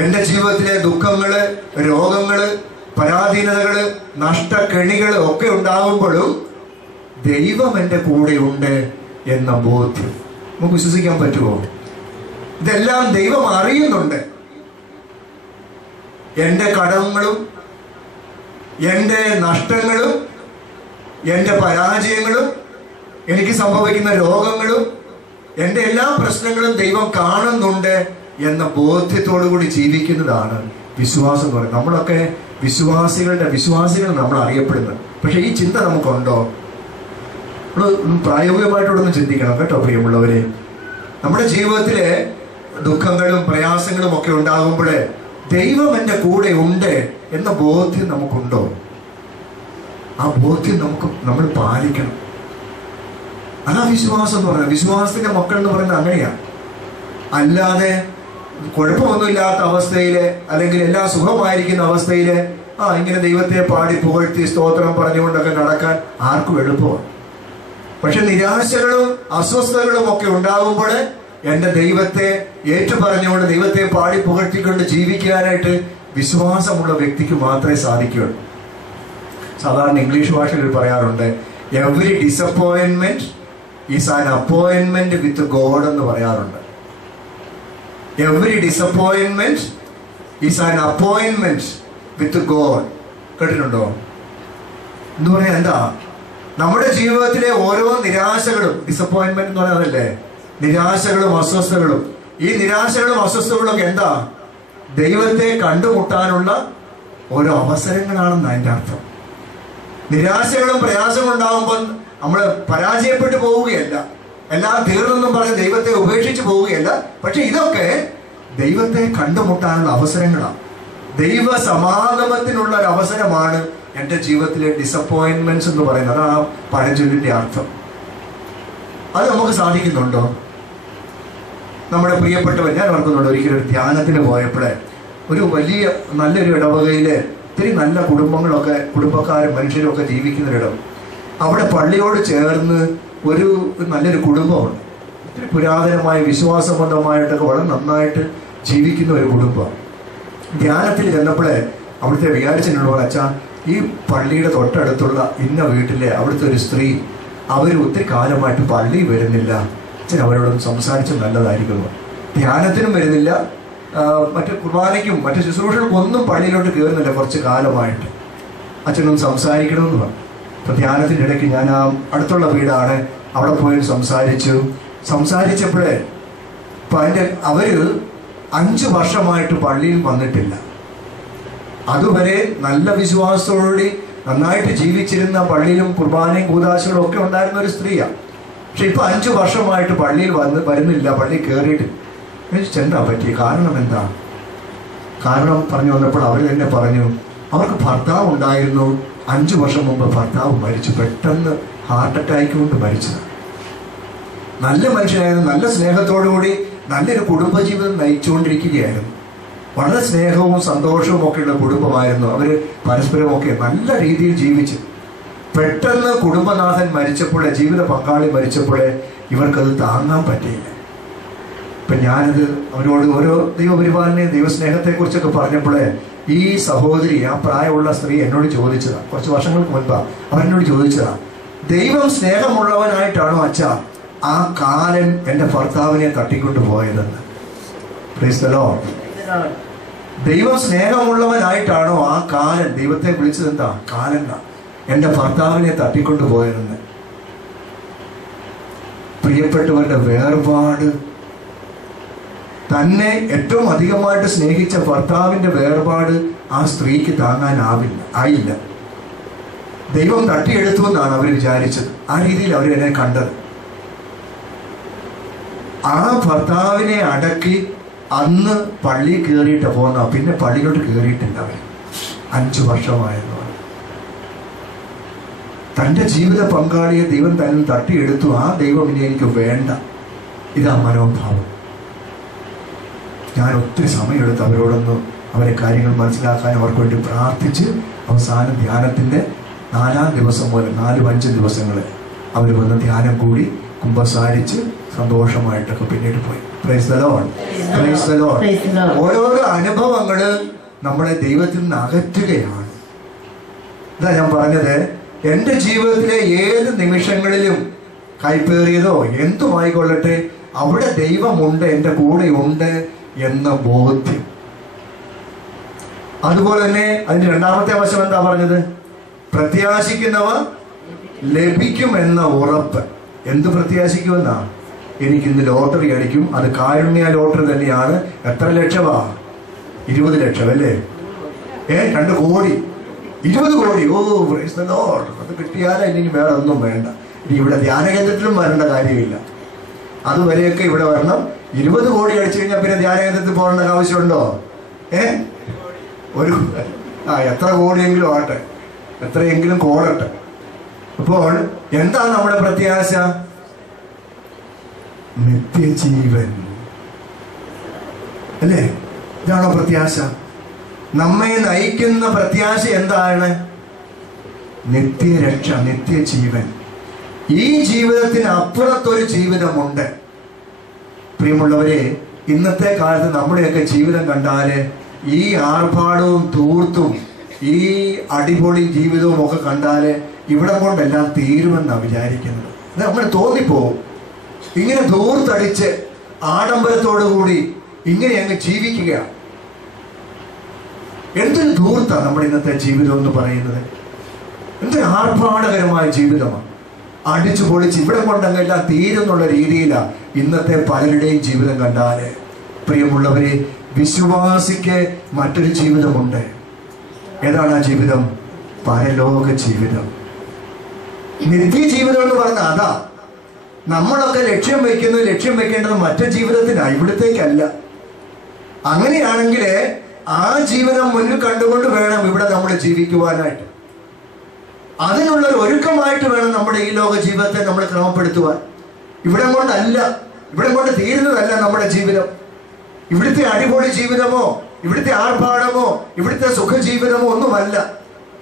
എൻ്റെ ജീവിതത്തിലെ ദുഃഖങ്ങള്, രോഗങ്ങള്, പരാധീനതകള്, നഷ്ടക്കെണികള് ഒക്കെ ഉണ്ടാകുമ്പോഴും ദൈവം എൻ്റെ കൂടെ ഉണ്ട് എന്ന ബോധ്യം നമുക്ക് വിശ്വസിക്കാൻ പറ്റുമോ? ഇതെല്ലാം ദൈവം അറിയുന്നുണ്ട്. എൻ്റെ കടങ്ങളും എൻ്റെ നഷ്ടങ്ങളും എൻ്റെ പരാജയങ്ങളും എനിക്ക് സംഭവിക്കുന്ന രോഗങ്ങളും എൻ്റെ എല്ലാ പ്രശ്നങ്ങളും ദൈവം കാണുന്നുണ്ട് എന്ന ബോധ്യത്തോടു കൂടി ജീവിക്കുന്നതാണ് വിശ്വാസം എന്ന് പറയുന്നത്. നമ്മളൊക്കെ വിശ്വാസികൾ നമ്മൾ അറിയപ്പെടുന്നത്. പക്ഷെ ഈ ചിന്ത നമുക്കുണ്ടോ? നമ്മൾ പ്രായോഗികമായിട്ടൊന്ന് ചിന്തിക്കണം കേട്ടോ പ്രിയമുള്ളവരെ. നമ്മുടെ ജീവിതത്തിലെ ദുഃഖങ്ങളും പ്രയാസങ്ങളും ഒക്കെ ഉണ്ടാകുമ്പോൾ ദൈവം എൻ്റെ കൂടെ ഉണ്ട് എന്ന ബോധ്യം നമുക്കുണ്ടോ? ആ ബോധ്യം നമ്മൾ പാലിക്കണം. അതാ വിശ്വാസം എന്ന് പറയുന്നത്. വിശ്വാസത്തിന്റെ മക്കൾ എന്ന് പറയുന്നത് അങ്ങനെയാണ്. അല്ലാതെ കുഴപ്പമൊന്നുമില്ലാത്ത അവസ്ഥയില് അല്ലെങ്കിൽ എല്ലാം സുഖമായിരിക്കുന്ന അവസ്ഥയില് ഇങ്ങനെ ദൈവത്തെ പാടി പുകഴ്ത്തി സ്തോത്രം പറഞ്ഞുകൊണ്ടൊക്കെ നടക്കാൻ ആർക്കും എളുപ്പമാണ്. പക്ഷെ നിരാശകളും അസ്വസ്ഥതകളും ഒക്കെ ഉണ്ടാകുമ്പോൾ എൻ്റെ ദൈവത്തെ ഏറ്റുപറഞ്ഞുകൊണ്ട് ദൈവത്തെ പാടി പുകഴ്ത്തിക്കൊണ്ട് ജീവിക്കാനായിട്ട് വിശ്വാസമുള്ള വ്യക്തിക്ക് മാത്രമേ സാധിക്കുകയുള്ളൂ. സാധാരണ ഇംഗ്ലീഷ് ഭാഷയിൽ പറയാറുണ്ട്, എവറി ഡിസപ്പോയിൻമെന്റ് ഈസ് ആൻ അപ്പോയിൻമെന്റ് വിത്ത് ഗോഡ് എന്ന് പറയാറുണ്ട്. എവറി ഡിസപ്പോയിൻമെന്റ് ഈസ് ആൻ അപ്പോയിൻമെന്റ് വിത്ത് ഗോഡ്. കേട്ടിട്ടുണ്ടോ? എന്ന് പറയാൻ എന്താ? നമ്മുടെ ജീവിതത്തിലെ ഓരോ നിരാശകളും, ഡിസപ്പോയിൻമെന്റ് എന്ന് പറയുന്നതല്ലേ, നിരാശകളും അസ്വസ്ഥതകളും, ഈ നിരാശകളും അസ്വസ്ഥതകളും ഒക്കെ എന്താ? ദൈവത്തെ കണ്ടുമുട്ടാനുള്ള ഓരോ അവസരങ്ങളാണെന്ന് അതിൻ്റെ അർത്ഥം. നിരാശകളും പ്രയാസങ്ങളും ഉണ്ടാകുമ്പോൾ നമ്മൾ പരാജയപ്പെട്ടു പോവുകയല്ല, എല്ലാം തീർന്നെന്നും പറഞ്ഞ് ദൈവത്തെ ഉപേക്ഷിച്ച് പോവുകയല്ല. പക്ഷെ ഇതൊക്കെ ദൈവത്തെ കണ്ടുമുട്ടാനുള്ള അവസരങ്ങളാണ്. ദൈവ സമാഗമത്തിനുള്ള ഒരു അവസരമാണ് എൻ്റെ ജീവിതത്തിലെ ഡിസപ്പോയിൻമെന്റ്സ് എന്ന് പറയുന്നത്. അതാണ് ആ പഴഞ്ചൊല്ലിന്റെ അർത്ഥം. അത് നമുക്ക് സാധിക്കുന്നുണ്ടോ? നമ്മുടെ പ്രിയപ്പെട്ടവർ, ഞാൻ ഓർക്കുന്നുണ്ട് ഒരിക്കലും ഒരു ധ്യാനത്തിന് പോയപ്പോഴേ ഒരു വലിയ നല്ലൊരു ഇടവകയിലെ ഒത്തിരി നല്ല കുടുംബക്കാരും മനുഷ്യരും ഒക്കെ ജീവിക്കുന്നൊരിടം. അവിടെ പള്ളിയോട് ചേർന്ന് ഒരു നല്ലൊരു കുടുംബമുണ്ട്. ഒത്തിരി പുരാതനമായ വിശ്വാസബന്ധമായിട്ടൊക്കെ വളരെ നന്നായിട്ട് ജീവിക്കുന്ന ഒരു കുടുംബം. ധ്യാനത്തിൽ ചെന്നപ്പോഴേ അവിടുത്തെ വിചാരിച്ചിട്ടുള്ള അച്ഛാ, ഈ പള്ളിയുടെ തൊട്ടടുത്തുള്ള ഇന്ന വീട്ടിലെ അവിടുത്തെ ഒരു സ്ത്രീ, അവർ ഒത്തിരി കാലമായിട്ട് പള്ളിയിൽ വരുന്നില്ല, അച്ഛൻ അവരോടൊന്ന് സംസാരിച്ച് നല്ലതായിരിക്കുന്നു. ധ്യാനത്തിനും വരുന്നില്ല, മറ്റു കുർബാനയ്ക്കും മറ്റു ശുശ്രൂഷകൾക്കും ഒന്നും പള്ളിയിലോട്ട് കയറുന്നില്ല കുറച്ച് കാലമായിട്ട്, അച്ഛനൊന്ന് സംസാരിക്കണമെന്ന് പറഞ്ഞു. അപ്പം ധ്യാനത്തിൻ്റെ ഇടയ്ക്ക് ഞാൻ ആ അടുത്തുള്ള വീടാണ്, അവിടെ പോയി സംസാരിച്ചപ്പോഴേ ഇപ്പം അവർ 5 വർഷമായിട്ട് പള്ളിയിൽ വന്നിട്ടില്ല. അതുവരെ നല്ല വിശ്വാസത്തോടുകൂടി നന്നായിട്ട് ജീവിച്ചിരുന്ന, പള്ളിയിലും കുർബാനയും കൂദാശകളും ഒക്കെ ഉണ്ടായിരുന്ന ഒരു സ്ത്രീയാണ്. പക്ഷെ ഇപ്പൊ 5 വർഷമായിട്ട് പള്ളിയിൽ വരുന്നില്ല, പള്ളി കയറിയിട്ട്. എന്താ പറ്റി? കാരണം എന്താ? കാരണം പറഞ്ഞു വന്നപ്പോൾ അവർ തന്നെ പറഞ്ഞു, അവർക്ക് ഭർത്താവ് ഉണ്ടായിരുന്നു. 5 വർഷം മുമ്പ് ഭർത്താവ് മരിച്ചു, പെട്ടെന്ന് ഹാർട്ട് അറ്റാക്ക് കൊണ്ട് മരിച്ചത്. നല്ല മനുഷ്യനായിരുന്നു, നല്ല സ്നേഹത്തോടുകൂടി നല്ലൊരു കുടുംബജീവിതം നയിച്ചുകൊണ്ടിരിക്കുകയായിരുന്നു. വളരെ സ്നേഹവും സന്തോഷവും ഒക്കെയുള്ള കുടുംബമായിരുന്നു. അവർ പരസ്പരമൊക്കെ നല്ല രീതിയിൽ ജീവിച്ചു. പെട്ടെന്ന് കുടുംബനാഥൻ മരിച്ചപ്പോഴേ, ജീവിത പങ്കാളി മരിച്ചപ്പോഴേ ഇവർക്കത് താങ്ങാൻ പറ്റിയില്ല. ഇപ്പം ഞാനത് അവരോട് ഓരോ ദൈവപരിപാലനയും ദൈവസ്നേഹത്തെക്കുറിച്ചൊക്കെ പറഞ്ഞപ്പോഴേ ഈ സഹോദരി, ആ പ്രായമുള്ള സ്ത്രീ എന്നോട് ചോദിച്ചതാണ്, കുറച്ച് വർഷങ്ങൾക്ക് മുൻപാണ് അവരെന്നോട് ചോദിച്ചതാണ്, ദൈവം സ്നേഹമുള്ളവനായിട്ടാണോ അച്ഛാ ആ കാലൻ എൻ്റെ ഭർത്താവിനെ തട്ടിക്കൊണ്ട് പോയതെന്ന്? Price the Lord. ദൈവം സ്നേഹമുള്ളവനായിട്ടാണോ ആ കാലൻ, ദൈവത്തെ വിളിച്ചത് എന്താ? കാലൻ എൻ്റെ ഭർത്താവിനെ തട്ടിക്കൊണ്ട് പോയതെന്ന്. പ്രിയപ്പെട്ടവരുടെ വേർപാട്, തന്നെ ഏറ്റവും അധികമായിട്ട് സ്നേഹിച്ച ഭർത്താവിന്റെ വേർപാട് ആ സ്ത്രീക്ക് ആയില്ല. ദൈവം തട്ടിയെടുത്തു എന്നാണ് അവർ വിചാരിച്ചത്. ആ രീതിയിൽ അവർ എന്നെ കണ്ടത്. ആ ഭർത്താവിനെ അടക്കി അന്ന് പള്ളി കയറിയിട്ട് പോന്ന, പിന്നെ പള്ളിയിലോട്ട് കയറിയിട്ടില്ല അവർ. 5 വർഷമായെന്ന്. തൻ്റെ ജീവിത പങ്കാളിയെ ദൈവം തന്നെ തട്ടിയെടുത്തു. ആ ദൈവം ഇനി എനിക്ക് വേണ്ട, ഇതാ മനോഭാവം. ഞാൻ ഒത്തിരി സമയമെടുത്ത് അവരെ കാര്യങ്ങൾ മനസ്സിലാക്കാൻ അവർക്ക് വേണ്ടി പ്രാർത്ഥിച്ച് അവസാനം ധ്യാനത്തിൻ്റെ 4-ാം ദിവസം മുതൽ 4-5 ദിവസങ്ങൾ അവർ വന്ന് ധ്യാനം കൂടി കുമ്പസാരിച്ച് സന്തോഷമായിട്ടൊക്കെ പിന്നീട് പോയി. Price the Lord, praise the Lord. ഓരോരോ അനുഭവങ്ങള് നമ്മളെ ദൈവത്തിൽ നിന്ന് അകറ്റുകയാണ്. ഇതാ ഞാൻ പറഞ്ഞത്, എൻ്റെ ജീവിതത്തിലെ ഏത് നിമിഷങ്ങളിലും കൈപ്പേറിയതോ എന്തുമായിക്കൊള്ളട്ടെ, അവിടെ ദൈവമുണ്ട്, എൻ്റെ കൂടെ ഉണ്ട് എന്ന ബോധ്യം. അതുപോലെ തന്നെ അതിന്റെ രണ്ടാമത്തെ വശം എന്താ പറഞ്ഞത്? പ്രത്യാശിക്കുന്നവ ലഭിക്കുമെന്ന ഉറപ്പ്. എന്ത് പ്രത്യാശിക്കുമെന്നാ? എനിക്കിന്ന് ലോട്ടറി അടിക്കും, അത് കാരുണ്യ ലോട്ടറി തന്നെയാണ്. എത്ര ലക്ഷമാ? 20 ലക്ഷം അല്ലേ? 2 കോടി, 20 കോടി. ഓ പ്രൈസ് ദി ലോർഡ്. അത് കിട്ടിയാലേ ഇനി വേറെ ഒന്നും വേണ്ട. ഇനി ഇവിടെ ധ്യാന കേന്ദ്രത്തിലും വരേണ്ട കാര്യമില്ല. അതുവരെയൊക്കെ ഇവിടെ വരണം. 20 കോടി അടിച്ചു കഴിഞ്ഞാൽ പിന്നെ ധ്യാന കേന്ദ്രത്തിൽ പോകേണ്ട ആവശ്യമുണ്ടോ? എത്ര കോടിയെങ്കിലും ആട്ടെ, എത്രയെങ്കിലും കോടട്ടെ. അപ്പോൾ എന്താണ് നമ്മുടെ പ്രത്യാശ? നിത്യജീവൻ അല്ലേ? ഇതാണോ പ്രത്യാശ? നമ്മെ നയിക്കുന്ന പ്രത്യാശ എന്താണ്? നിത്യരക്ഷ, നിത്യജീവൻ. ഈ ജീവിതത്തിന് അപ്പുറത്തൊരു ജീവിതമുണ്ട്. പ്രിയമുള്ളവരെ, ഇന്നത്തെ കാലത്ത് നമ്മുടെയൊക്കെ ജീവിതം കണ്ടാല് ഈ ആർഭാടവും ധൂർത്തും ഈ അടിപൊളി ജീവിതവും ഒക്കെ കണ്ടാല് ഇവിടെ കൊണ്ടെല്ലാം തീരുമെന്നാണ് വിചാരിക്കുന്നത്. ഇത് നമ്മൾ തോന്നിപ്പോവും. ഇങ്ങനെ ധൂർത്തടിച്ച് ആഡംബരത്തോടു കൂടി ഇങ്ങനെ അങ്ങ് ജീവിക്കുക. എന്തൊരു ധൂർത്താണ് നമ്മുടെ ഇന്നത്തെ ജീവിതം എന്ന് പറയുന്നത്. എന്തൊരു ആർഭാടകരമായ ജീവിതമാണ്. അടിച്ചു പൊളിച്ച് ഇവിടെ കൊണ്ടങ്ങെല്ലാം തീരുന്നുള്ള രീതിയിലാണ് ഇന്നത്തെ പലരുടെയും ജീവിതം കണ്ടാല്. പ്രിയമുള്ളവരെ, വിശ്വാസിക്ക് മറ്റൊരു ജീവിതമുണ്ട്. ഏതാണ് ആ ജീവിതം? പരലോക ജീവിതം, നിത്യജീവിതം എന്ന് പറഞ്ഞാൽ അതാ. നമ്മളൊക്കെ ലക്ഷ്യം വെക്കേണ്ടത് മറ്റു ജീവിതത്തിനാണ്, ഇവിടത്തേക്കല്ല. അങ്ങനെയാണെങ്കിൽ ആ ജീവിതം മുന്നിൽ കണ്ടുകൊണ്ട് വേണം ഇവിടെ നമ്മൾ ജീവിക്കുവാനായിട്ട്. അതിനുള്ള ഒരുക്കമായിട്ട് വേണം നമ്മുടെ ഈ ലോക ജീവിതത്തെ നമ്മൾ ക്രമപ്പെടുത്തുവാൻ. ഇവിടെ കൊണ്ടല്ല, ഇവിടെ കൊണ്ട് തീരുന്നതല്ല നമ്മുടെ ജീവിതം. ഇവിടുത്തെ അടിപൊളി ജീവിതമോ ഇവിടുത്തെ ആർഭാടമോ ഇവിടുത്തെ സുഖജീവിതമോ ഒന്നുമല്ല.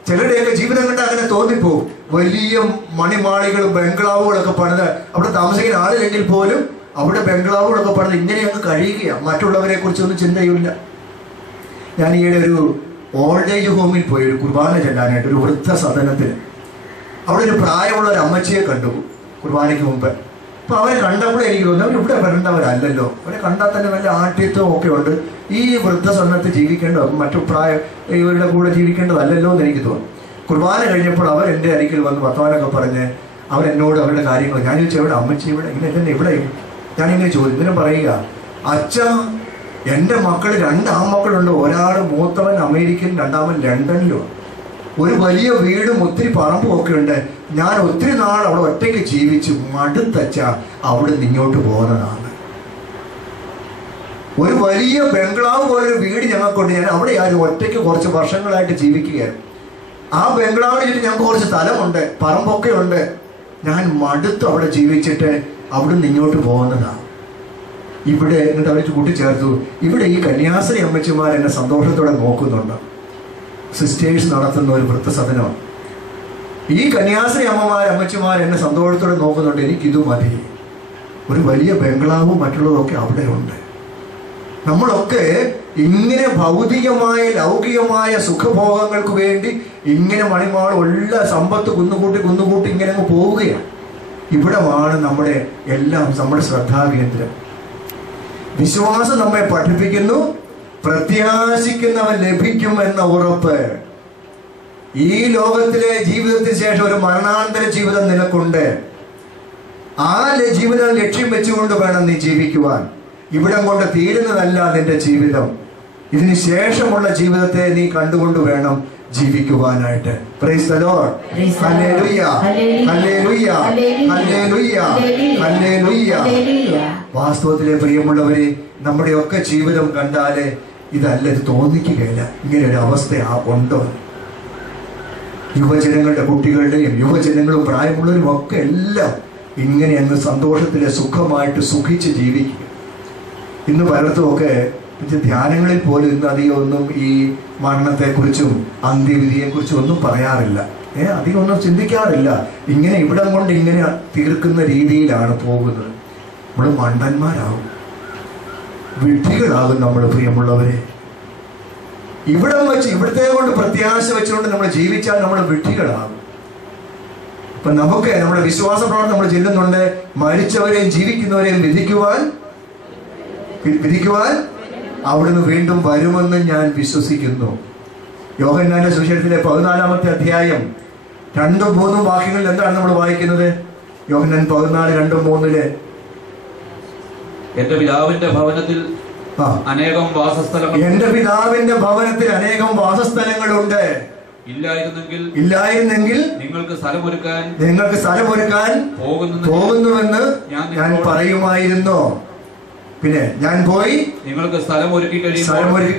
ചിലരുടെയൊക്കെ ജീവിതം കണ്ട് അങ്ങനെ തോന്നിപ്പോവും. വലിയ മണിമാളികളും ബംഗ്ലാവുകളൊക്കെ പണിത് അവിടെ താമസിക്കുന്ന ആളില്ലെങ്കിൽ പോലും അവിടെ ബംഗ്ലാവുകളൊക്കെ പണിത് ഇങ്ങനെ അങ്ങ് കഴിയുകയാണ്. മറ്റുള്ളവരെ കുറിച്ചൊന്നും ചിന്തയില്ല. ഞാൻ ഈയിടെ ഒരു ഓൾഡ് ഏജ് ഹോമിൽ പോയി ഒരു കുർബാന ചെല്ലാനായിട്ട്, ഒരു വൃദ്ധസദനത്തിൽ. അവിടെ ഒരു പ്രായമുള്ള ഒരു അമ്മച്ചിയെ കണ്ടു കുർബാനയ്ക്ക് മുമ്പ്. അപ്പൊ അവരെ കണ്ടപ്പോഴേ എനിക്ക് തോന്നുന്നു അവർ ഇവിടെ വരേണ്ടവരല്ലല്ലോ. അവരെ കണ്ടാൽ തന്നെ വല്ല ആഠ്യത്വം ഒക്കെ ഉണ്ട്. ഈ വൃദ്ധസദനത്തിൽ ജീവിക്കേണ്ടോ മറ്റു ഇവരുടെ കൂടെ ജീവിക്കേണ്ടതല്ലല്ലോ എന്ന് എനിക്ക് തോന്നുന്നു. കുർബാന കഴിഞ്ഞപ്പോൾ അവർ എൻ്റെ അരികിൽ വന്ന് വർത്തമാനമൊക്കെ പറഞ്ഞ് അവരെന്നോട് അവരുടെ കാര്യങ്ങൾ, ഞാൻ ചോദിച്ചു എവിടെ അമ്മച്ചി, ഇവിടെ ഇങ്ങനെ തന്നെ ഇവിടെ. ഞാനിങ്ങനെ ചോദിച്ചു, ഇങ്ങനെ പറയുക, അച്ഛാ എൻ്റെ മക്കൾ 2 ആൺമക്കളുണ്ട്. ഒരാൾ മൂത്തവൻ അമേരിക്കൻ, രണ്ടാമൻ ലണ്ടനിലും. ഒരു വലിയ വീടും ഒത്തിരി പറമ്പും ഒക്കെ ഉണ്ട്. ഞാൻ ഒത്തിരി നാൾ അവിടെ ഒറ്റയ്ക്ക് ജീവിച്ചു മടുത്തച്ച അവിടെ നിന്നോട്ട് പോകുന്നതാണ്. ഒരു വലിയ ബംഗ്ലാവ് പോലൊരു വീട് ഞങ്ങൾക്കുണ്ട്. ഞാൻ അവിടെ ആരും ഒറ്റയ്ക്ക് കുറച്ച് വർഷങ്ങളായിട്ട് ജീവിക്കുകയാണ്. ആ ബംഗ്ലാവിന് ചുറ്റും ഞങ്ങൾക്ക് കുറച്ച് സ്ഥലമുണ്ട്, പറമ്പൊക്കെ ഉണ്ട്. ഞാൻ മടുത്ത് അവിടെ ജീവിച്ചിട്ട് അവിടെ നിന്നോട്ട് പോകുന്നതാണ്. ഇവിടെ എന്നിട്ട് അവർ കൂട്ടിച്ചേർത്തു, ഇവിടെ ഈ കന്യാസ്ത്രീ അമ്മച്ചിമാർ എന്നെ സന്തോഷത്തോടെ നോക്കുന്നുണ്ട്. സിസ്റ്റേഴ്സ് നടത്തുന്ന ഒരു വൃദ്ധസദനമാണ്. ഈ കന്യാസ്ത്രീ അമ്മച്ചിമാർ എന്നെ സന്തോഷത്തോടെ നോക്കുന്നുണ്ട്. എനിക്കിത് മതി. ഒരു വലിയ ബംഗ്ലാവും മറ്റുള്ളതൊക്കെ അവിടെ ഉണ്ട്. നമ്മളൊക്കെ ഇങ്ങനെ ഭൗതികമായ ലൗകികമായ സുഖഭോഗങ്ങൾക്ക് വേണ്ടി ഇങ്ങനെ മണിമാൾ ഉള്ള സമ്പത്ത് കുന്നുകൂട്ടി ഇങ്ങനെ അങ്ങ് പോവുകയാണ്. ഇവിടമാണ് നമ്മുടെ എല്ലാം, നമ്മുടെ ശ്രദ്ധാകേന്ദ്രം. വിശ്വാസം നമ്മെ പഠിപ്പിക്കുന്നു, പ്രത്യാശിക്കുന്നവൻ ലഭിക്കും എന്ന ഉറപ്പ്. ഈ ലോകത്തിലെ ജീവിതത്തിന് ശേഷം ഒരു മരണാന്തര ജീവിതം നിനക്കുണ്ട്. ആ ജീവിതം ലക്ഷ്യം വെച്ചുകൊണ്ട് വേണം നീ ജീവിക്കുവാൻ. ഇവിടം കൊണ്ട് തീരുന്നതല്ല നിന്റെ ജീവിതം. ഇതിന് ശേഷമുള്ള ജീവിതത്തെ നീ കണ്ടുകൊണ്ട് വേണം ജീവിക്കുവാനായിട്ട്. Praise the Lord. Hallelujah, hallelujah, hallelujah, hallelujah. വാസ്തവത്തിലെ പ്രിയമുള്ളവരെ, നമ്മുടെയൊക്കെ ജീവിതം കണ്ടാല് ഇതല്ല, ഇത് തോന്നിക്കുകയില്ല ഇങ്ങനെ ഒരു അവസ്ഥ ഉണ്ടോ. യുവജനങ്ങളുടെ, കുട്ടികളുടെയും യുവജനങ്ങളും പ്രായമുള്ളവരും ഒക്കെ എല്ലാം ഇങ്ങനെ അങ്ങ് സന്തോഷത്തിലെ സുഖമായിട്ട് സുഖിച്ച് ജീവിക്കുക. ഇന്ന് പലർത്തുമൊക്കെ ധ്യാനങ്ങളിൽ പോലും ഇന്ന് അധികം ഒന്നും ഈ മരണത്തെക്കുറിച്ചും അന്ത്യവിധിയെക്കുറിച്ചും ഒന്നും പറയാറില്ല. അധികം ഒന്നും ചിന്തിക്കാറില്ല. ഇങ്ങനെ ഇവിടം കൊണ്ട് ഇങ്ങനെ തീർക്കുന്ന രീതിയിലാണ് പോകുന്നത്. നമ്മൾ മണ്ടന്മാരാകും. വിഡ്ഢികളാകും നമ്മൾ, പ്രിയമുള്ളവരെ. ഇവിടത്തെ കൊണ്ട് പ്രത്യാശ വെച്ചുകൊണ്ട് നമ്മൾ ജീവിച്ചാൽ നമ്മൾ വിഡ്ഢികളാകും. ഇപ്പൊ നമുക്ക് നമ്മുടെ വിശ്വാസ പ്രവർത്തനം നമ്മൾ ചെല്ലുന്നുണ്ട്, മരിച്ചവരെയും ജീവിക്കുന്നവരെയും വിധിക്കുവാൻ അവിടുന്ന് വീണ്ടും വരുമെന്ന് ഞാൻ വിശ്വസിക്കുന്നു. യോഹന്നാന്റെ സുവിശേഷത്തിലെ 14-ാമത്തെ അധ്യായം 2-3 വാക്യങ്ങളിൽ എന്താണ് നമ്മൾ വായിക്കുന്നത്? യോഹന്നാൻ 14:2-3 എന്റെ പിതാവിന്റെ ഭവനത്തിൽ അനേകം വാസസ്ഥലങ്ങളുണ്ട്. ഇല്ലായിരുന്നെങ്കിൽ നിങ്ങൾക്ക് സ്ഥലമൊരുക്കാൻ പോകുന്നുവെന്ന് ഞാൻ പറയുമായിരുന്നു. പിന്നെ ഞാൻ പോയി നിങ്ങൾക്ക് സ്ഥലമൊരുക്കി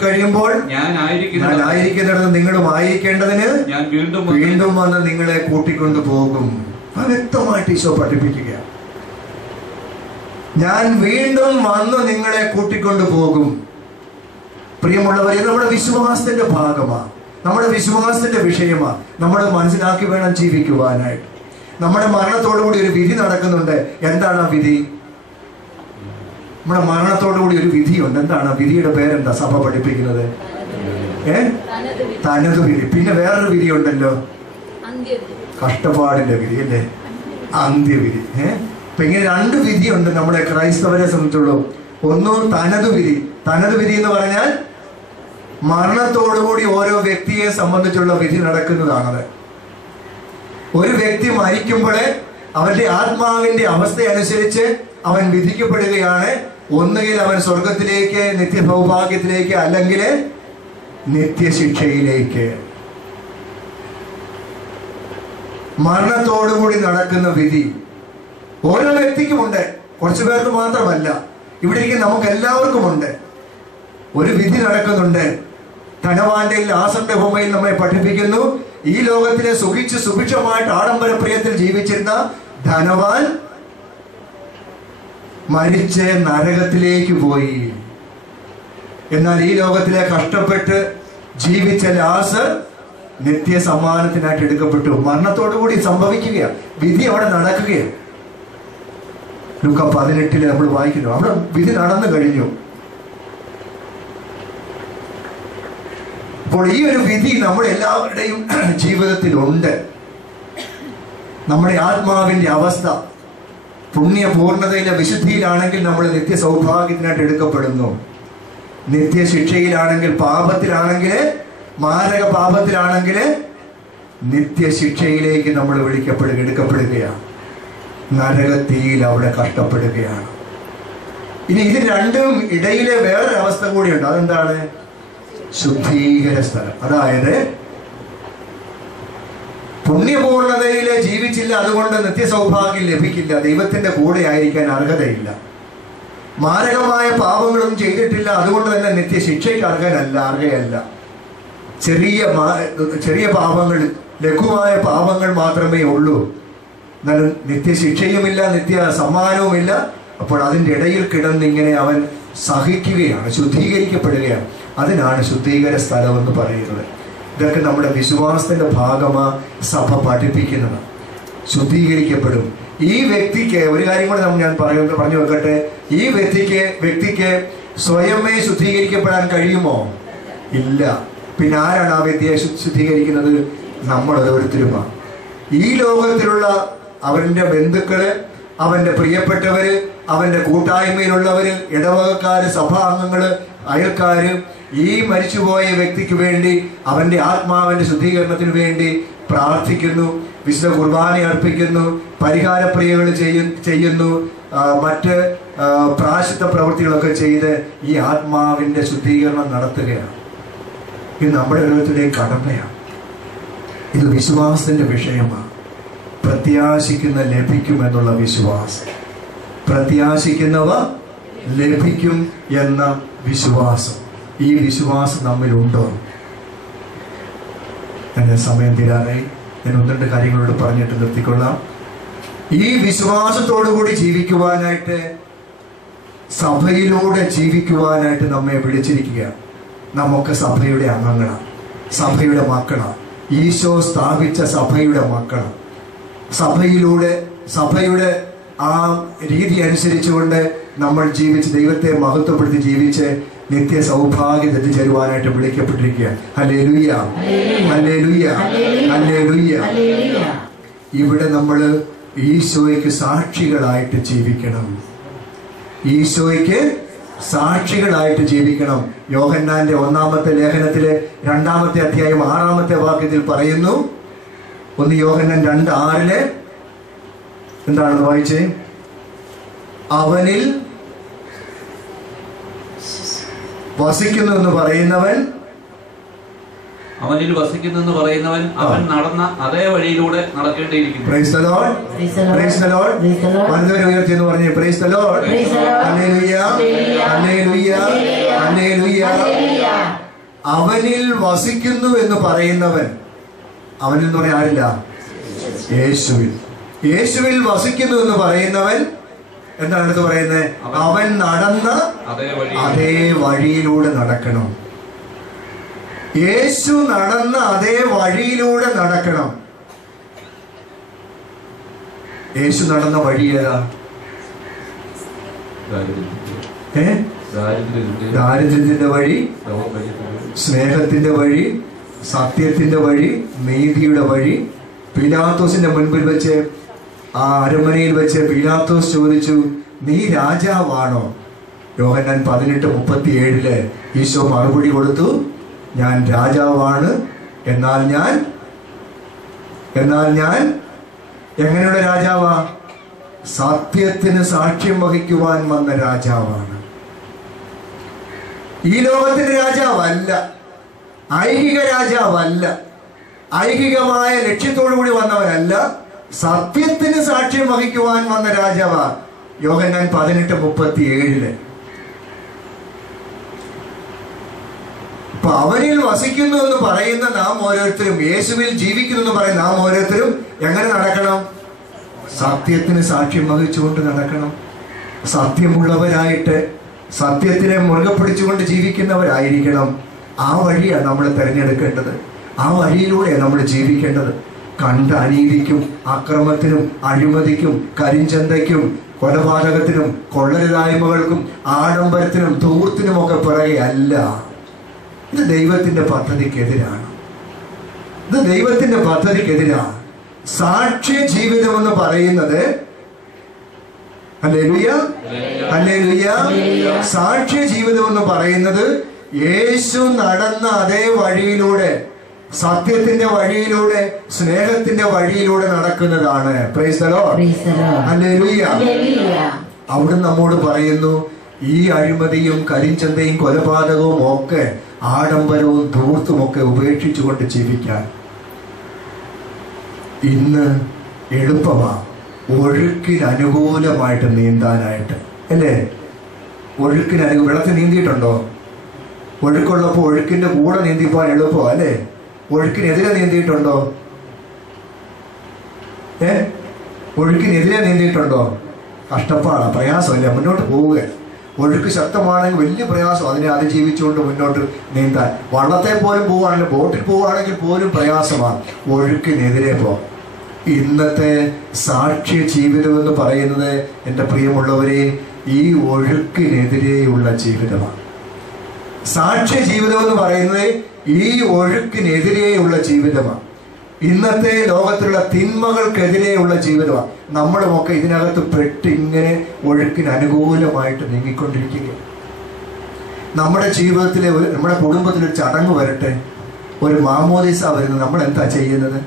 കഴിയുമ്പോൾ ഞാൻ ആയിരിക്കുന്നിടത്ത് നിങ്ങളും ആയിരിക്കേണ്ടതിന് ഞാൻ വീണ്ടും വന്ന് നിങ്ങളെ കൂട്ടിക്കൊണ്ടു പോകും. വ്യക്തമായിട്ട് ഈശോ പഠിപ്പിക്കുക, ഞാൻ വീണ്ടും വന്ന് നിങ്ങളെ കൂട്ടിക്കൊണ്ടു പോകും. പ്രിയമുള്ളവരെ, നമ്മുടെ വിശ്വാസത്തിന്റെ ഭാഗമാണ്, നമ്മുടെ വിശ്വാസത്തിന്റെ വിഷയമാണ്. നമ്മൾ മനസ്സിലാക്കി വേണം ജീവിക്കുവാനായിട്ട്. നമ്മുടെ മരണത്തോടുകൂടി ഒരു വിധി നടക്കുന്നുണ്ട്. എന്താണ് ആ വിധി? നമ്മുടെ മരണത്തോടുകൂടി ഒരു വിധിയുണ്ട്. എന്താണ് ആ വിധിയുടെ പേരെന്താ സഭ പഠിപ്പിക്കുന്നത്? തനതു വിധി. പിന്നെ വേറൊരു വിധി ഉണ്ടല്ലോ, കഷ്ടപ്പാടിന്റെ വിധി അല്ലേ, അന്ത്യവിധി. അപ്പൊ ഇങ്ങനെ 2 വിധിയുണ്ട് നമ്മുടെ ക്രൈസ്തവരെ സംബന്ധിച്ചുള്ളൂ. ഒന്ന് തനതു വിധി. തനതു വിധി എന്ന് പറഞ്ഞാൽ മരണത്തോടുകൂടി ഓരോ വ്യക്തിയെ സംബന്ധിച്ചുള്ള വിധി നടക്കുന്നതാണത്. ഒരു വ്യക്തി മരിക്കുമ്പോഴേ അവന്റെ ആത്മാവിന്റെ അവസ്ഥ അനുസരിച്ച് അവൻ വിധിക്കപ്പെടുകയാണ്. ഒന്നുകിൽ അവൻ സ്വർഗത്തിലേക്ക്, നിത്യസൗഭാഗ്യത്തിലേക്ക്, അല്ലെങ്കിൽ നിത്യശിക്ഷയിലേക്ക്. മരണത്തോടുകൂടി നടക്കുന്ന വിധി ഓരോ വ്യക്തിക്കുമുണ്ട്, കുറച്ചു പേർക്ക് മാത്രമല്ല. ഇവിടെ ഇരിക്കുന്ന നമുക്ക് എല്ലാവർക്കുമുണ്ട്. ഒരു വിധി നടക്കുന്നുണ്ട്. ധനവാന്റെ ലാസറിന്റെ ഉപമയിൽ നമ്മെ പഠിപ്പിക്കുന്നു, ഈ ലോകത്തിലെ സുഖിച്ച് സുഭിക്ഷമായിട്ട് ആഡംബര പ്രിയത്തിൽ ജീവിച്ചിരുന്ന ധനവാൻ മരിച്ച് നരകത്തിലേക്ക് പോയി. എന്നാൽ ഈ ലോകത്തിലെ കഷ്ടപ്പെട്ട് ജീവിച്ച ലാസർ നിത്യ സമ്മാനത്തിനായിട്ട് എടുക്കപ്പെട്ടു. മരണത്തോടുകൂടി സംഭവിക്കുകയാണ്, വിധി അവിടെ നടക്കുകയാണ്. ലൂക്ക 18 നമ്മൾ വായിക്കുന്നു, അവിടെ വിധി നടന്നു കഴിഞ്ഞു. അപ്പോൾ ഈ ഒരു വിധി നമ്മുടെ എല്ലാവരുടെയും ജീവിതത്തിലുണ്ട്. നമ്മുടെ ആത്മാവിന്റെ അവസ്ഥ പുണ്യപൂർണതയിലെ വിശുദ്ധിയിലാണെങ്കിൽ നമ്മൾ നിത്യ സൗഭാഗ്യത്തിനായിട്ട് എടുക്കപ്പെടുന്നു. നിത്യശിക്ഷയിലാണെങ്കിൽ, പാപത്തിലാണെങ്കിൽ, മാരക പാപത്തിലാണെങ്കിൽ നിത്യശിക്ഷയിലേക്ക് നമ്മൾ എടുക്കപ്പെടുകയാണ്. നരകത്തിയിൽ അവിടെ കഷ്ടപ്പെടുകയാണ്. ഇനി ഇത് രണ്ടും ഇടയിലെ വേറൊരു അവസ്ഥ കൂടിയുണ്ട്. അതെന്താണ്? ശുദ്ധീകര സ്ഥലം. അതായത് പുണ്യപൂർണതയിലെ ജീവിച്ചില്ല, അതുകൊണ്ട് നിത്യസൗഭാഗ്യം ലഭിക്കില്ല, ദൈവത്തിന്റെ കൂടെ ആയിരിക്കാൻ അർഹതയില്ല. മാരകമായ പാപങ്ങളും ചെയ്തിട്ടില്ല, അതുകൊണ്ട് തന്നെ നിത്യശിക്ഷയ്ക്ക് അർഹയല്ല. ചെറിയ പാപങ്ങൾ, ലഘുവായ പാപങ്ങൾ മാത്രമേ ഉള്ളൂ. എന്നാലും നിത്യശിക്ഷയുമില്ല, നിത്യ സമ്മാനവുമില്ല. അപ്പോൾ അതിൻ്റെ ഇടയിൽ കിടന്നിങ്ങനെ അവൻ സഹിക്കുകയാണ്, ശുദ്ധീകരിക്കപ്പെടുകയാണ്. അതിനാണ് ശുദ്ധീകര സ്ഥലം എന്ന് പറയുന്നത്. ഇതൊക്കെ നമ്മുടെ വിശ്വാസത്തിന്റെ ഭാഗമാണ് സഭ പഠിപ്പിക്കുന്നത്. ശുദ്ധീകരിക്കപ്പെടും. ഈ വ്യക്തിക്ക് ഒരു കാര്യം കൂടെ ഞാൻ പറഞ്ഞു വെക്കട്ടെ. ഈ വ്യക്തിക്ക് സ്വയമേ ശുദ്ധീകരിക്കപ്പെടാൻ കഴിയുമോ? ഇല്ല. പിന്നെ ആരാണ് ആ വ്യക്തിയെ ശുദ്ധീകരിക്കുന്നത്? നമ്മൾ ഓരോരുത്തരുമാണ്. ഈ ലോകത്തിലുള്ള അവന്റെ ബന്ധുക്കള്, അവന്റെ പ്രിയപ്പെട്ടവര്, അവന്റെ കൂട്ടായ്മയിലുള്ളവര്, ഇടവകക്കാര്, സഭാംഗങ്ങള്, അയൽക്കാര് ഈ മരിച്ചുപോയ വ്യക്തിക്ക് വേണ്ടി, അവന്റെ ആത്മാവിന്റെ ശുദ്ധീകരണത്തിന് വേണ്ടി പ്രാർത്ഥിക്കുന്നു, വിശുദ്ധ കുർബാന അർപ്പിക്കുന്നു, പരിഹാരപ്രിയകൾ ചെയ്യുന്നു, മറ്റ് പ്രായശ്ചിത്ത പ്രവൃത്തികളൊക്കെ ചെയ്ത് ഈ ആത്മാവിന്റെ ശുദ്ധീകരണം നടത്തുകയാണ്. ഇത് നമ്മുടെ ഓരോരുത്തരുടെയും കടമയാണ്. ഇത് വിശ്വാസത്തിന്റെ വിഷയമാണ്. പ്രത്യാശിക്കുന്ന ലഭിക്കുമെന്നുള്ള വിശ്വാസം, പ്രത്യാശിക്കുന്നവ ലഭിക്കും എന്ന വിശ്വാസം, ഈ വിശ്വാസം നമ്മിലുണ്ടോ? എന്റെ സമയം തീരാനായി. ഞാൻ 1-2 കാര്യങ്ങളോട് പറഞ്ഞിട്ട് നിർത്തിക്കൊള്ളാം. ഈ വിശ്വാസത്തോടുകൂടി ജീവിക്കുവാനായിട്ട്, സഭയിലൂടെ ജീവിക്കുവാനായിട്ട് നമ്മെ വിളിച്ചിരിക്കുക. നമുക്ക് സഭയുടെ അംഗങ്ങളാണ്, സഭയുടെ മക്കളാണ്, ഈശോ സ്ഥാപിച്ച സഭയുടെ മക്കളാണ്. സഭയുടെ ആ രീതി അനുസരിച്ചുകൊണ്ട് നമ്മൾ ജീവിച്ച് ദൈവത്തെ മഹത്വപ്പെടുത്തി ജീവിച്ച് നിത്യ സൗഭാഗ്യം എത്തിച്ചേരുവാനായിട്ട് വിളിക്കപ്പെട്ടിരിക്കുക. Hallelujah, hallelujah, hallelujah. ഇവിടെ നമ്മൾ ഈശോയ്ക്ക് സാക്ഷികളായിട്ട് ജീവിക്കണം. ഈശോയ്ക്ക് സാക്ഷികളായിട്ട് ജീവിക്കണം. യോഹന്നാന്റെ 1-ാമത്തെ ലേഖനത്തിലെ 2-ാമത്തെ അധ്യായം 6-ാമത്തെ വാക്യത്തിൽ പറയുന്നു. 1 യോഹന്നാൻ 2:6 എന്താണെന്ന് വായിച്ചേ? അവനിൽ വസിക്കുന്നു എന്ന് പറയുന്നവൻ, അവനിൽ വസിക്കുന്നു എന്ന് പറയുന്നവൻ അവൻ നടന്ന അതേ വഴിയിലൂടെ നടക്കേണ്ടിയിരിക്കുന്നു. Praise the Lord, praise the Lord. വലതുകരം ഉയർത്തി എന്ന് പറഞ്ഞേ praise the Lord. Hallelujah, hallelujah, hallelujah. അവനിൽ വസിക്കുന്നു എന്ന് പറയുന്നവൻ, അവനിൽ എന്ന് പറയാൻ ആരില്ല? യേശുവിൽ. യേശുവിൽ വസിക്കുന്നു എന്ന് പറയുന്നവൻ എന്താണ് അടുത്ത് പറയുന്നത്? അവൻ നടന്ന അതേ വഴിയിലൂടെ നടക്കണം. യേശു നടന്ന അതേ വഴിയിലൂടെ നടക്കണം. യേശു നടന്ന വഴി ഏതാ? ദാരിദ്ര്യത്തിന്റെ വഴി, സ്നേഹത്തിന്റെ വഴി, സത്യത്തിന്റെ വഴി, നീതിയുടെ വഴി. പീലാത്തോസിന്റെ മുൻപിൽ വെച്ച്, ആ അരമനയിൽ വെച്ച് പീലാത്തോസ് ചോദിച്ചു, നീ രാജാവാണോ? യോഹന്നാൻ 18:37 ഈശോ മറുപടി കൊടുത്തു, ഞാൻ രാജാവാണ്. എന്നാൽ ഞാൻ എങ്ങനെയുള്ള രാജാവാ? സത്യത്തിന് സാക്ഷ്യം വഹിക്കുവാൻ വന്ന രാജാവാണ്. ഈ ലോകത്തിന്റെ രാജാവല്ല, ഐഹിക രാജാവല്ല, ഐഹികമായ ലക്ഷ്യത്തോടു കൂടി വന്നവരല്ല, സത്യത്തിന് സാക്ഷ്യം വഹിക്കുവാൻ വന്ന രാജാവാ. യോഹന്നാൻ 18:37. അപ്പൊ അവനിൽ വസിക്കുന്നു എന്ന് പറയുന്ന നാം ഓരോരുത്തരും, യേശുവിൽ ജീവിക്കുന്നു എന്ന് പറയുന്ന നാം ഓരോരുത്തരും എങ്ങനെ നടക്കണം? സത്യത്തിന് സാക്ഷ്യം വഹിച്ചുകൊണ്ട് നടക്കണം. സത്യമുള്ളവരായിട്ട്, സത്യത്തിനെ മുറുകെ പിടിച്ചുകൊണ്ട് ജീവിക്കുന്നവരായിരിക്കണം. ആ വഴിയാണ് നമ്മൾ തിരഞ്ഞെടുക്കേണ്ടത്. ആ വഴിയിലൂടെയാണ് നമ്മൾ ജീവിക്കേണ്ടത്. കണ്ട അനീതിക്കും അക്രമത്തിനും അഴിമതിക്കും കരിഞ്ചന്തയ്ക്കും കൊലപാതകത്തിനും കൊള്ളരുതായ്മകൾക്കും ആഡംബരത്തിനും ധൂർത്തിനുമൊക്കെ പിറകെ അല്ല. ഇത് ദൈവത്തിന്റെ പദ്ധതിക്കെതിരാണ്. ഇത് ദൈവത്തിന്റെ പദ്ധതിക്കെതിരാണ്. സാക്ഷ്യ ജീവിതം എന്ന് പറയുന്നത്, ഹല്ലേലൂയ, ഹല്ലേലൂയ, സാക്ഷ്യ ജീവിതം എന്ന് പറയുന്നത് യേശു നടന്ന അതേ വഴിയിലൂടെ, സത്യത്തിന്റെ വഴിയിലൂടെ, സ്നേഹത്തിന്റെ വഴിയിലൂടെ നടക്കുന്നതാണ്. Price the Lord, hallelujah. അവിടെ നമ്മോട് പറയുന്നു, ഈ അഴിമതിയും കരിഞ്ചന്തയും കൊലപാതകവും ഒക്കെ ആഡംബരവും ധൂർത്തുമൊക്കെ ഉപേക്ഷിച്ചുകൊണ്ട് ജീവിക്കാൻ. ഇന്ന് എളുപ്പമാ ഒഴുക്കിന് അനുകൂലമായിട്ട് നീന്താനായിട്ട്, അല്ലേ? ഒഴുക്കിന് വെള്ളത്തിൽ നീന്തിയിട്ടുണ്ടോ? ഒഴുക്കുള്ളപ്പോൾ ഒഴുക്കിന്റെ കൂടെ നീന്തിപ്പോൻ എളുപ്പമോ, അല്ലേ? ഒഴുക്കിനെതിരെ നീന്തിയിട്ടുണ്ടോ? ഒഴുക്കിനെതിരെ നീന്തിയിട്ടുണ്ടോ? കഷ്ടപ്പാടാ, പ്രയാസമല്ല, മുന്നോട്ട് പോവുക. ഒഴുക്ക് ശക്തമാണെങ്കിൽ വലിയ പ്രയാസം അതിനെ അതിജീവിച്ചുകൊണ്ട് മുന്നോട്ട് നീന്താൻ. വള്ളത്തെ പോലും പോവുകയാണെങ്കിൽ, ബോട്ടിൽ പോവുകയാണെങ്കിൽ പോലും പ്രയാസമാണ്. ഒഴുക്കിനെതിരെ പോ. ഇന്നത്തെ സാക്ഷ്യ ജീവിതം എന്ന് പറയുന്നത്, എൻ്റെ പ്രിയമുള്ളവരെ, ഈ ഒഴുക്കിനെതിരെയുള്ള ജീവിതമാണ്. സാക്ഷ്യ ജീവിതം എന്ന് പറയുന്നത് ഈ ഒഴുക്കിനെതിരെയുള്ള ജീവിതമാണ്. ഇന്നത്തെ ലോകത്തിലുള്ള തിന്മകൾക്കെതിരെയുള്ള ജീവിതമാണ്. നമ്മളുമൊക്കെ ഇതിനകത്ത് പെട്ടിങ്ങനെ ഒഴുക്കിന് അനുകൂലമായിട്ട് നീങ്ങിക്കൊണ്ടിരിക്കുക. നമ്മുടെ ജീവിതത്തിലെ, നമ്മുടെ കുടുംബത്തിലൊരു ചടങ്ങ് വരട്ടെ, ഒരു മാമോദീസ വരുന്നത്, നമ്മൾ എന്താ ചെയ്യുന്നത്?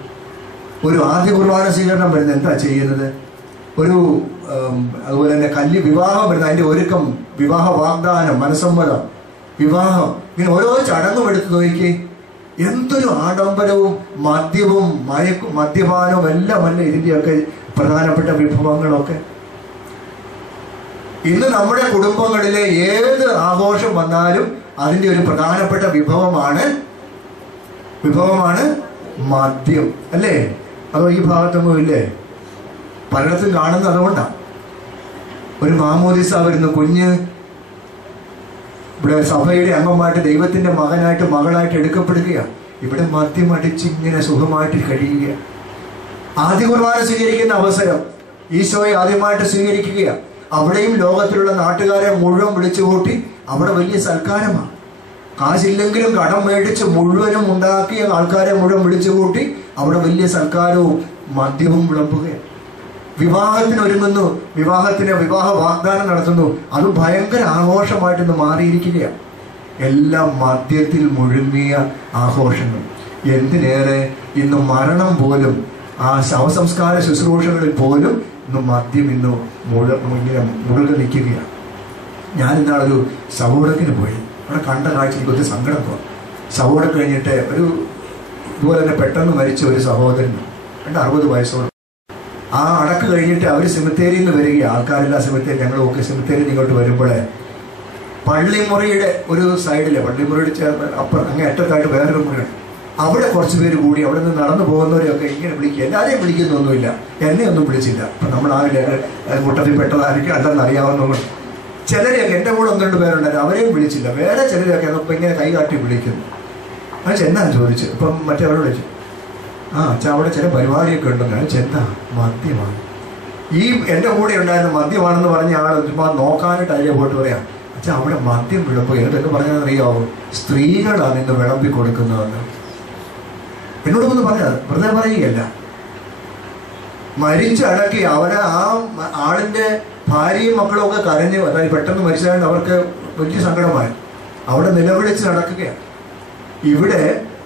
ഒരു ആദ്യ കുർബാന സ്വീകരണം വരുന്നത് എന്താ ചെയ്യുന്നത്? ഒരു അതുപോലെ തന്നെ വിവാഹം വരുന്നത്, അതിൻ്റെ ഒരുക്കം, വിവാഹ വാഗ്ദാനം, മനസ്സമ്മതം, വിവാഹം, ഇങ്ങനെ ഓരോ ചടങ്ങും എടുത്ത് നോക്കി. എന്തൊരു ആഡംബരവും മദ്യവും മദ്യപാനവും എല്ലാമല്ല ഇതിൻ്റെയൊക്കെ പ്രധാനപ്പെട്ട വിഭവങ്ങളൊക്കെ. ഇന്ന് നമ്മുടെ കുടുംബങ്ങളിലെ ഏത് ആഘോഷം വന്നാലും അതിൻ്റെ ഒരു പ്രധാനപ്പെട്ട വിഭവമാണ് മദ്യം, അല്ലേ? അതോ ഈ ഭാഗത്തൊന്നും ഇല്ലേ? പലയിടത്തും കാണുന്നത് അതുകൊണ്ടാണ്. ഒരു മാമോദിസ വരുന്നു, കുഞ്ഞ് ഇവിടെ സഭയുടെ അംഗമായിട്ട്, ദൈവത്തിന്റെ മകനായിട്ട്, മകളായിട്ട് എടുക്കപ്പെടുകയാണ്. ഇവിടെ മദ്യം അടിച്ചിങ്ങനെ സുഖമായിട്ട് കഴിയുക. ആദ്യ കുർബാന സ്വീകരിക്കുന്ന അവസരം, ഈശോയെ ആദ്യമായിട്ട് സ്വീകരിക്കുകയാണ്. അവിടെയും ലോകത്തിലുള്ള നാട്ടുകാരെ മുഴുവൻ വിളിച്ചു കൂട്ടി അവിടെ വലിയ സൽക്കാരമാണ്. കാശില്ലെങ്കിലും കടം മേടിച്ച് മുഴുവനും ഉണ്ടാക്കിയ ആൾക്കാരെ മുഴുവൻ വിളിച്ചു കൂട്ടി അവിടെ വലിയ സൽക്കാരവും മദ്യവും വിളമ്പുകയാണ്. വിവാഹത്തിന് ഒരുങ്ങുന്നു, വിവാഹ വാഗ്ദാനം നടത്തുന്നു. അത് ഭയങ്കര ആഘോഷമായിട്ട് ഇന്ന് മാറിയിരിക്കുകയാണ്. എല്ലാം മദ്യത്തിൽ മുഴുങ്ങിയ ആഘോഷങ്ങൾ. എന്തിനേറെ ഇന്ന് മരണം പോലും, ആ ശവസംസ്കാര ശുശ്രൂഷകളിൽ പോലും ഇന്ന് മദ്യം ഇങ്ങനെ മുഴുകി നിൽക്കുകയാണ്. ഞാൻ ഇന്നാളൊരു ശവോടക്കിന് പോയി. അവിടെ കണ്ട കാഴ്ച എനിക്ക് ഒത്തിരി സങ്കടം തോന്നി. ശവോടക്ക് കഴിഞ്ഞിട്ട് ഇതുപോലെ തന്നെ പെട്ടെന്ന് മരിച്ച ഒരു സഹോദരൻ 60 വയസ്സോളം. ആ അടക്ക് കഴിഞ്ഞിട്ട് അവർ സെമിത്തേരിയിൽ നിന്ന് വരികയാണ്. ആൾക്കാരെല്ലാം സെമിത്തേരി, ഞങ്ങളൊക്കെ സെമിത്തേരിയിൽ ഇങ്ങോട്ട് വരുമ്പോഴേ പള്ളിമുറിയുടെ ഒരു സൈഡിൽ, പള്ളിമുറിയുടെ അപ്പുറം അങ്ങേ അറ്റത്തായിട്ട് വേറൊരു മുറിയാണ്. അവിടെ കുറച്ച് പേര് കൂടി അവിടെ നിന്ന് നടന്നു പോകുന്നവരെയൊക്കെ ഇങ്ങനെ വിളിക്കുക. എല്ലാവരെയും വിളിക്കുന്നൊന്നുമില്ല, എന്നെ ഒന്നും വിളിച്ചില്ല. അപ്പം നമ്മൾ കൂട്ടത്തിൽ പെട്ടതായിരിക്കും അല്ലെന്ന് അറിയാവുന്നവർ. ചിലരെയൊക്കെ എൻ്റെ കൂടെ 1-2 പേരുണ്ടായിരുന്നു, അവരെയും വിളിച്ചില്ല. വേറെ ചിലരെയൊക്കെ ഇപ്പം ഇങ്ങനെ കൈകാട്ടി വിളിക്കുന്നു. അത് ചെന്നാൻ ചോദിച്ചു. ഇപ്പം മറ്റവരോട് വിളിച്ചു, അച്ഛാ അവിടെ ചില പരിപാടിയൊക്കെ ഉണ്ടെന്നാണ്. ചെന്നാ മദ്യമാണ്. ഈ എൻ്റെ കൂടെ ഉണ്ടായിരുന്ന മദ്യമാണെന്ന് പറഞ്ഞ ആൾ ചുമ്മാ നോക്കാനായിട്ട് അതിലെ പോയിട്ട് പറയാം, അച്ഛാ അവിടെ മദ്യം വിളമ്പുക. എന്നിട്ട് പറഞ്ഞാൽ അറിയാവോ, സ്ത്രീകളാണ് ഇന്ന് വിളമ്പി കൊടുക്കുന്നതെന്ന് എന്നോടൊന്ന് പറഞ്ഞത്. വെറുതെ പറയുകയല്ല. മരിച്ചടക്കി അവനെ ആ ആളിൻ്റെ ഭാര്യയും മക്കളും ഒക്കെ കരഞ്ഞ്, അതായത് പെട്ടെന്ന് മരിച്ചതായത് അവർക്ക് വലിയ സങ്കടമായി. അവിടെ നിലവിളിച്ച് നടക്കുകയാണ്. ഇവിടെ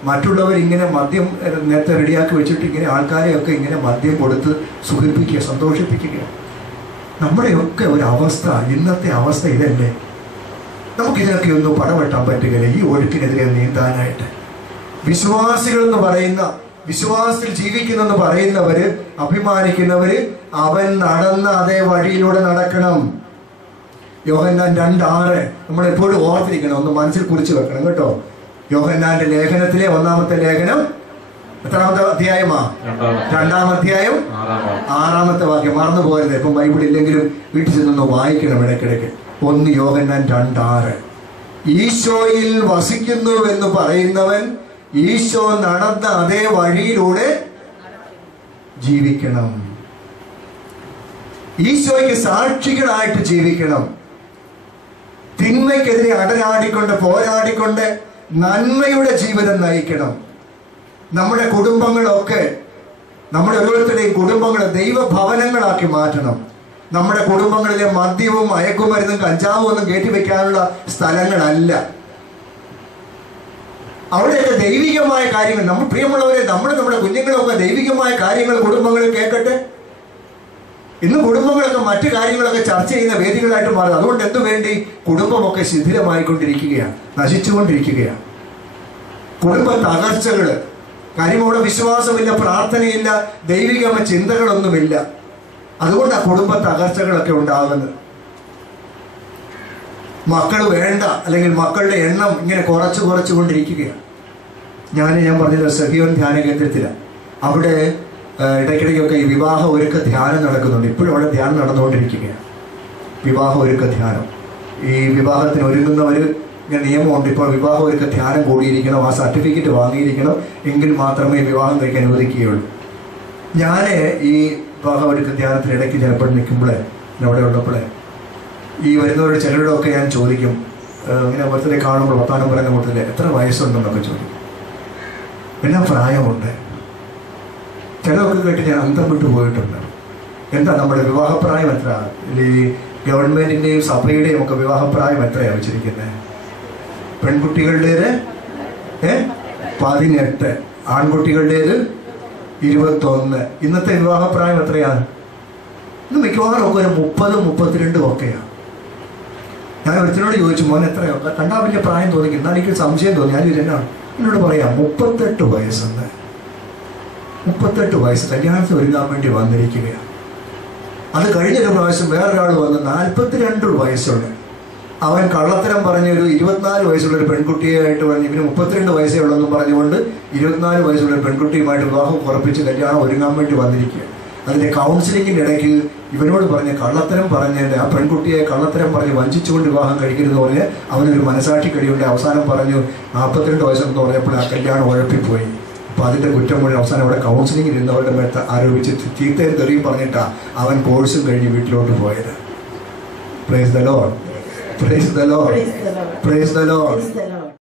മറ്റുള്ളവർ ഇങ്ങനെ മദ്യം നേരത്തെ റെഡിയാക്കി വെച്ചിട്ട് ഇങ്ങനെ ആൾക്കാരെയൊക്കെ ഇങ്ങനെ മദ്യം കൊടുത്ത് സുഖിപ്പിക്കുക, സന്തോഷിപ്പിക്കുകയാണ്. നമ്മുടെയൊക്കെ ഒരു അവസ്ഥ, ഇന്നത്തെ അവസ്ഥ ഇതല്ലേ? നമുക്കിതിനൊക്കെ ഒന്നും പടവെട്ടാൻ പറ്റുകയില്ല ഈ ഒഴുക്കിനെതിരെ നീന്താനായിട്ട്. വിശ്വാസികളെന്ന് പറയുന്ന, വിശ്വാസത്തിൽ ജീവിക്കുന്നെന്ന് പറയുന്നവര്, അഭിമാനിക്കുന്നവര്, അവൻ നടന്ന അതേ വഴിയിലൂടെ നടക്കണം. യോഹന്നാൻ 2:6 നമ്മൾ എപ്പോഴും ഓർത്തിരിക്കണം, ഒന്ന് മനസ്സിൽ കുറിച്ച് വെക്കണം കേട്ടോ. യോഹന്നാന്റെ ലേഖനത്തിലെ 1-ാമത്തെ ലേഖനം എത്രാമത്തെ അധ്യായമാ? 2-ാം അധ്യായം 6-ാമത്തെ വാക്യം. മറന്നു പോകരുത്. ഇപ്പം ബൈബിൾ ഇല്ലെങ്കിലും വീട്ടിൽ ചെന്നൊന്ന് വായിക്കണം ഇടയ്ക്കിടയ്ക്ക്. 1 യോഹന്നാൻ 2:6. ഈശോയിൽ വസിക്കുന്നു എന്ന് പറയുന്നവൻ ഈശോ നടന്ന അതേ വഴിയിലൂടെ ജീവിക്കണം. ഈശോയ്ക്ക് സാക്ഷികളായിട്ട് ജീവിക്കണം. തിന്മയ്ക്കെതിരെ അടരാടിക്കൊണ്ട്, പോരാടിക്കൊണ്ട് നന്മയുടെ ജീവിതം നയിക്കണം. നമ്മുടെ കുടുംബങ്ങളൊക്കെ, നമ്മുടെ ഓരോരുത്തരുടെയും കുടുംബങ്ങളെ ദൈവഭവനങ്ങളാക്കി മാറ്റണം. നമ്മുടെ കുടുംബങ്ങളിലെ മദ്യവും മയക്കുമരുന്നും കഞ്ചാവും ഒന്നും കയറ്റിവെക്കാനുള്ള സ്ഥലങ്ങളല്ല. അവിടെയൊക്കെ ദൈവികമായ കാര്യങ്ങൾ, നമ്മൾ പ്രിയമുള്ളവരെ, നമ്മുടെ കുഞ്ഞുങ്ങളൊക്കെ ദൈവികമായ കാര്യങ്ങൾ കുടുംബങ്ങളിൽ കേൾക്കട്ടെ. ഇന്ന് കുടുംബങ്ങളൊക്കെ മറ്റു കാര്യങ്ങളൊക്കെ ചർച്ച ചെയ്യുന്ന വേദികളായിട്ട് മാറും. അതുകൊണ്ട് എന്തുവേണ്ടി കുടുംബമൊക്കെ ശിഥിലമായിക്കൊണ്ടിരിക്കുകയാണ്, നശിച്ചുകൊണ്ടിരിക്കുകയാണ്. കുടുംബ തകർച്ചകള്. കാര്യം അവിടെ വിശ്വാസമില്ല, പ്രാർത്ഥനയില്ല, ദൈവിക ചിന്തകളൊന്നുമില്ല. അതുകൊണ്ട് ആ കുടുംബ തകർച്ചകളൊക്കെ ഉണ്ടാകുന്നത്. മക്കൾ വേണ്ട, അല്ലെങ്കിൽ മക്കളുടെ എണ്ണം ഇങ്ങനെ കുറച്ചു കൊണ്ടിരിക്കുകയാണ്. ഞാൻ പറഞ്ഞത് സഹീവൻ ധ്യാന കേന്ദ്രത്തിലാണ്. അവിടെ ഇടയ്ക്കിടയ്ക്കൊക്കെ ഈ വിവാഹ ഒരുക്ക ധ്യാനം നടക്കുന്നുണ്ട്. ഇപ്പോഴും അവിടെ ധ്യാനം നടന്നുകൊണ്ടിരിക്കുകയാണ്. വിവാഹ ഒരുക്ക ധ്യാനം. ഈ വിവാഹത്തിന് ഒരുങ്ങുന്നവർ ഇങ്ങനെ നിയമമുണ്ട്. ഇപ്പോൾ വിവാഹ ഒരുക്ക ധ്യാനം കൂടിയിരിക്കണം, ആ സർട്ടിഫിക്കറ്റ് വാങ്ങിയിരിക്കണം, എങ്കിൽ മാത്രമേ വിവാഹം കഴിക്കാൻ അനുവദിക്കുകയുള്ളൂ. ഞാൻ ഈ വിവാഹ ഒരുക്ക ധ്യാനത്തിന് ഇടയ്ക്ക് ചിലപ്പോൾ നിൽക്കുമ്പോഴേ, അവിടെ ഉള്ളപ്പോഴേ ഈ വരുന്നവരുടെ ചിലരോടൊക്കെ ഞാൻ ചോദിക്കും, ഇങ്ങനെ ബർത്ത്ഡേ കാണുമ്പോൾ വർത്താനം പറയുന്ന കൂട്ടത്തിൽ എത്ര വയസ്സുണ്ടെന്നൊക്കെ ചോദിക്കും, എന്നാ പ്രായമുണ്ട്. ചിലതൊക്കെ കേട്ട് ഞാൻ അന്തം വിട്ടു പോയിട്ടുണ്ട്. എന്താ നമ്മുടെ വിവാഹപ്രായം എത്ര? ഈ ഗവൺമെന്റിന്റെയും സഭയുടെയും ഒക്കെ വിവാഹപ്രായം എത്രയാണ് വെച്ചിരിക്കുന്നത്? പെൺകുട്ടികളുടേത് 18, ആൺകുട്ടികളുടേത് 21. ഇന്നത്തെ വിവാഹപ്രായം എത്രയാണ്? ഇന്ന് മിക്കവാറും ഒക്കെ ഒരു 30, 32 ഒക്കെയാണ്. ഞാൻ ഒരുത്തിനോട് ചോദിച്ചു, മോൻ എത്രയാണ്? കണ്ടാ വലിയ പ്രായം തോന്നി. എന്നാൽ എനിക്ക് സംശയം തോന്നി. ഞാൻ എന്നാണ് എന്നോട് പറയാം, 38 വയസ്സെന്ന്. 38 വയസ്സ് കല്യാണത്തിന് ഒരുങ്ങാൻ വേണ്ടി വന്നിരിക്കുകയാണ്. അത് കഴിഞ്ഞൊരു പ്രാവശ്യം വേറൊരാൾ വന്ന് 42 വയസ്സുള്ള, അവൻ കള്ളത്തരം പറഞ്ഞ് ഒരു 24 വയസ്സുള്ള ഒരു പെൺകുട്ടിയായിട്ട് പറഞ്ഞ് ഇവന് 32 വയസ്സേ ഉള്ളെന്നും പറഞ്ഞുകൊണ്ട് 24 വയസ്സുള്ള ഒരു പെൺകുട്ടിയുമായിട്ട് വിവാഹം ഉറപ്പിച്ച് കല്യാണം ഒരുങ്ങാൻ വേണ്ടി വന്നിരിക്കുക. അതിന്റെ കൗൺസിലിങ്ങിന്റെ ഇടയ്ക്ക് ഇവനോട് പറഞ്ഞ് കള്ളത്തരം പറഞ്ഞ് ആ പെൺകുട്ടിയെ കള്ളത്തരം പറഞ്ഞ് വഞ്ചിച്ചുകൊണ്ട് വിവാഹം കഴിക്കരുതെന്ന് പറഞ്ഞ് അവനൊരു മനസാക്ഷിക്കടിയുണ്ട്. അവസാനം പറഞ്ഞു 42 വയസ്സെന്ന് പറഞ്ഞപ്പോൾ ആ കല്യാണം ഉഴപ്പിപ്പോയി. അപ്പോൾ അതിന്റെ കുറ്റം മുഴുവൻ അവസാനം അവിടെ കൗൺസിലിംഗിൽ ഇരുന്നവരുടെ മേത്ത് ആരോപിച്ച് ചീത്തയും തെറിയും പറഞ്ഞിട്ടാണ് അവൻ കോഴ്സും കഴിഞ്ഞ് വീട്ടിലോട്ട് പോയത്. Praise the Lord. Praise the Lord. Praise the Lord. Praise the Lord. Praise the Lord.